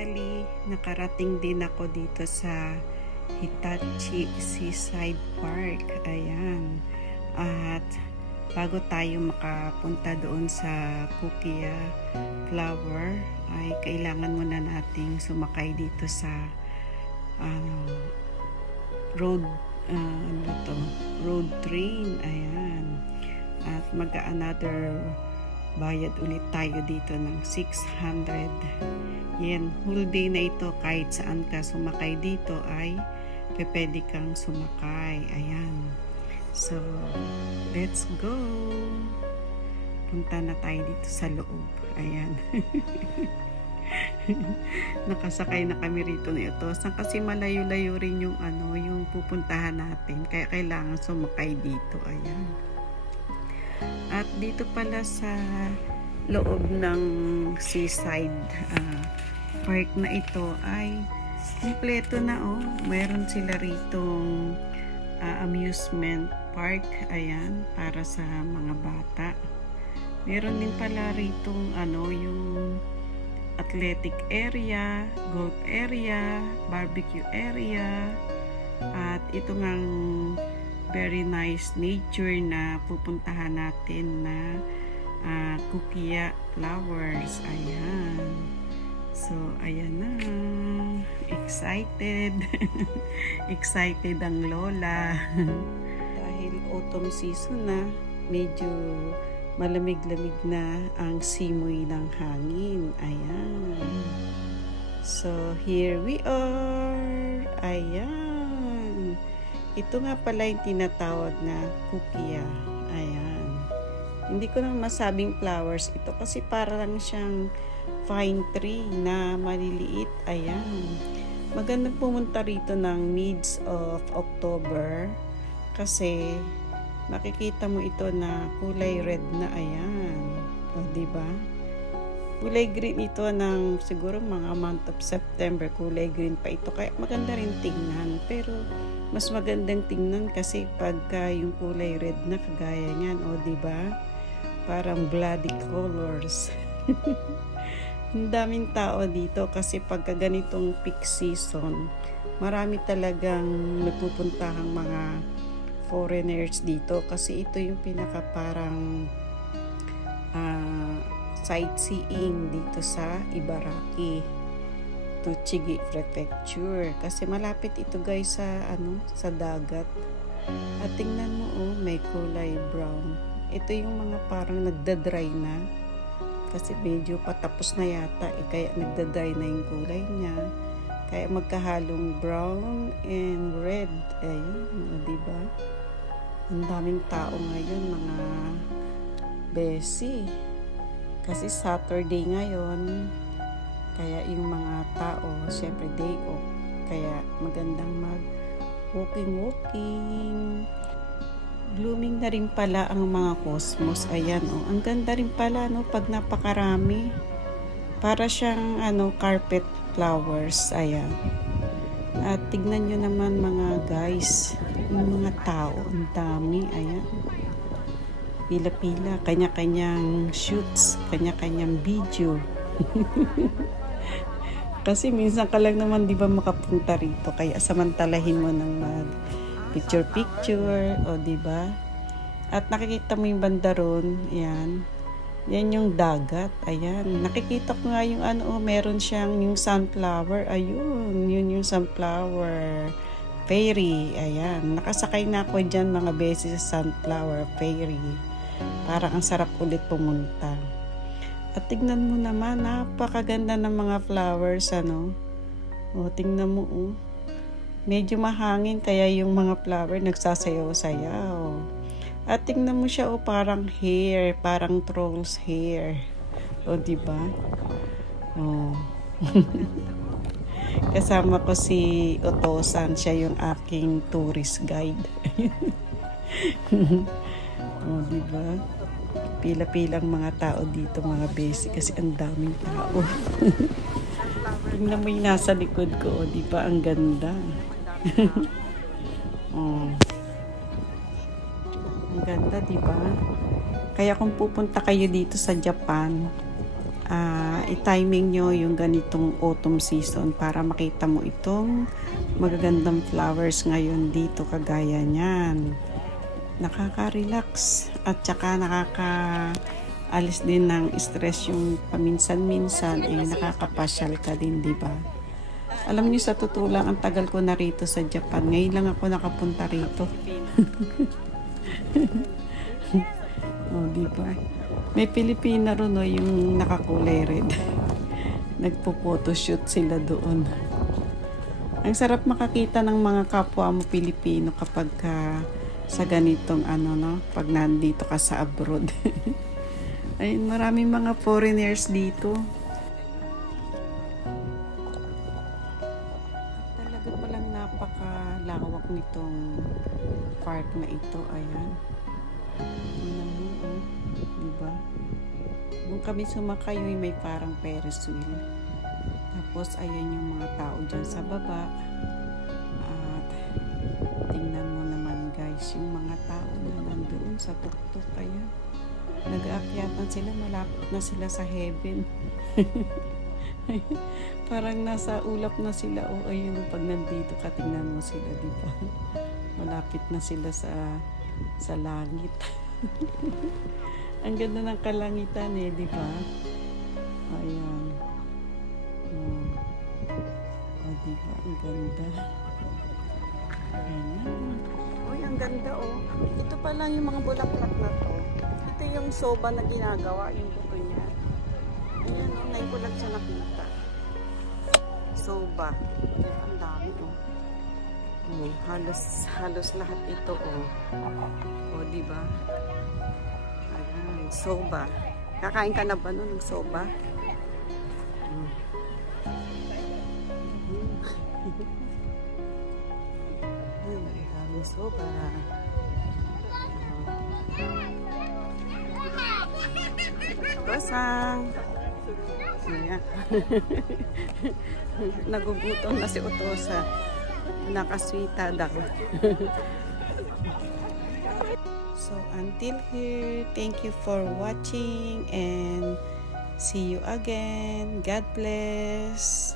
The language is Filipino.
Finally, nakarating din ako dito sa Hitachi Seaside Park. Ayan. At bago tayo makapunta doon sa Kukiya Flower, ay kailangan muna nating sumakay dito sa road train. Ayan. At mag-another bayad ulit tayo dito ng 600 yen. Whole day na ito, kahit saan ka sumakay dito ay pwede kang sumakay. Ayan. So, let's go. Punta na tayo dito sa loob. Ayan. Nakasakay na kami rito na ito. Kasi malayo-layo rin yung yung pupuntahan natin. Kaya kailangan sumakay dito. Ayan. At dito pala sa loob ng Seaside Park na ito ay kompleto na Mayroon sila ritong amusement park. Ayan, para sa mga bata. Meron din pala ritong yung athletic area, golf area, barbecue area, at ito ngang very nice nature na pupuntahan natin na Kukiya Flowers. Ayan. So, ayan na. Excited. Excited ang lola. Dahil autumn season na, medyo malamig-lamig na ang simoy ng hangin. Ayan. So, here we are. Ayan. Ito nga pala yung tinatawag na Kukiya. Ayan. Hindi ko na masabing flowers ito kasi parang siyang vine tree na maliliit. Ayan. Magandang pumunta rito ng mids of October kasi makikita mo ito na kulay red na. Ayan. O, diba? Kulay green ito ng siguro mga month of September. Kulay green pa ito. Kaya maganda rin tingnan. Pero mas magandang tingnan kasi pagka yung kulay red na kagaya niyan. O, diba? Parang bloody colors. Ang daming tao dito kasi pagka ganitong peak season, marami talagang nagpupuntahang mga foreigners dito kasi ito yung pinaka parang sightseeing dito sa Ibaraki, Tochigi Prefecture. Kasi malapit ito guys sa dagat. At tingnan mo may kulay brown. Ito yung mga parang nagda-dry na. Kasi medyo patapos na yata kaya nagda-dry na yung kulay niya. Kaya magkahalong brown and red. Ayun, diba? Ang daming tao ngayon, mga besi. Kasi Saturday ngayon, kaya yung mga tao, syempre day off, kaya magandang mag-walking. Blooming na rin pala ang mga cosmos. Ayan, ang ganda rin pala, pag napakarami. Para siyang, carpet flowers. Ayan. At tignan nyo naman mga guys, yung mga tao, ang dami. Ayan. Pila-pila, kanya-kanyang shoots, kanya-kanyang video. Kasi minsan ka lang naman di ba makapunta rito, kaya samantalahin mo ng picture, di ba? At nakikita mo yung banda ron, yan yung dagat. Ayan, nakikita ko nga yung meron siyang yung sunflower. Ayun, yun yung sunflower ferry. Ayan, nakasakay na ako dyan mga beses sa sunflower ferry. Parang ang sarap ulit pumunta. At tignan mo naman, napakaganda ng mga flowers, tingnan mo, medyo mahangin kaya yung mga flower nagsasayaw-sayaw. At tingnan mo siya, parang hair, parang troll's hair. Diba? Kasama ko si Otosan, siya yung aking tourist guide. Diba? Pila-pilang mga tao dito, mga basic, kasi ang daming tao. Tingnan mo yung nasa likod ko, diba? Ang ganda. Ang ganda, diba? Kaya kung pupunta kayo dito sa Japan, i-timing nyo yung ganitong autumn season para makita mo itong magagandang flowers ngayon dito kagaya niyan. Nakaka-relax at saka nakaka-alis din ng stress yung paminsan-minsan nakakapasyal ka din, di ba? Alam niyo sa totoo lang, ang tagal ko na rito sa Japan. Ngayon lang ako nakapunta rito. Oh, di ba? May Pilipina ron, no, yung nakakulay red. Nagpo-photoshoot sila doon. Ang sarap makakita ng mga kapwa mo Pilipino kapag sa ganitong pag nandito ka sa abroad. Ayun, maraming mga foreigners dito. Talaga palang napakalawak nitong park na ito. Ayan. Tingnan mo, oh. Diba? Nung kami sumakay, may parang Ferris wheel. Tapos, ayan yung mga tao dyan sa baba. At, tingnan mo naman guys, yung mga tao na nandoon sa tuktok. Ayan. Nag-aakyatan sila, malapit na sila sa heaven. Parang nasa ulap na sila. O, ayun, pag nandito ka, tingnan mo sila, diba? Malapit na sila sa langit. Ang ganda ng kalangitan di ba? Ayan. Di ba? Ang ganda. Ayan. Uy, ang ganda Ito pa lang yung mga bulaklak na to. Ito yung soba na ginagawa, yung buto niya. Ayan, naibulag siya nakita. Soba. Ang dami halos lahat ito di ba? Ayan, soba. Kakain ka na ba nun ng soba? Ayan, soba. Kosang. Ayan. Nagugutom na si Otosa. Nakaswita daw. So until here, thank you for watching and see you again. God bless.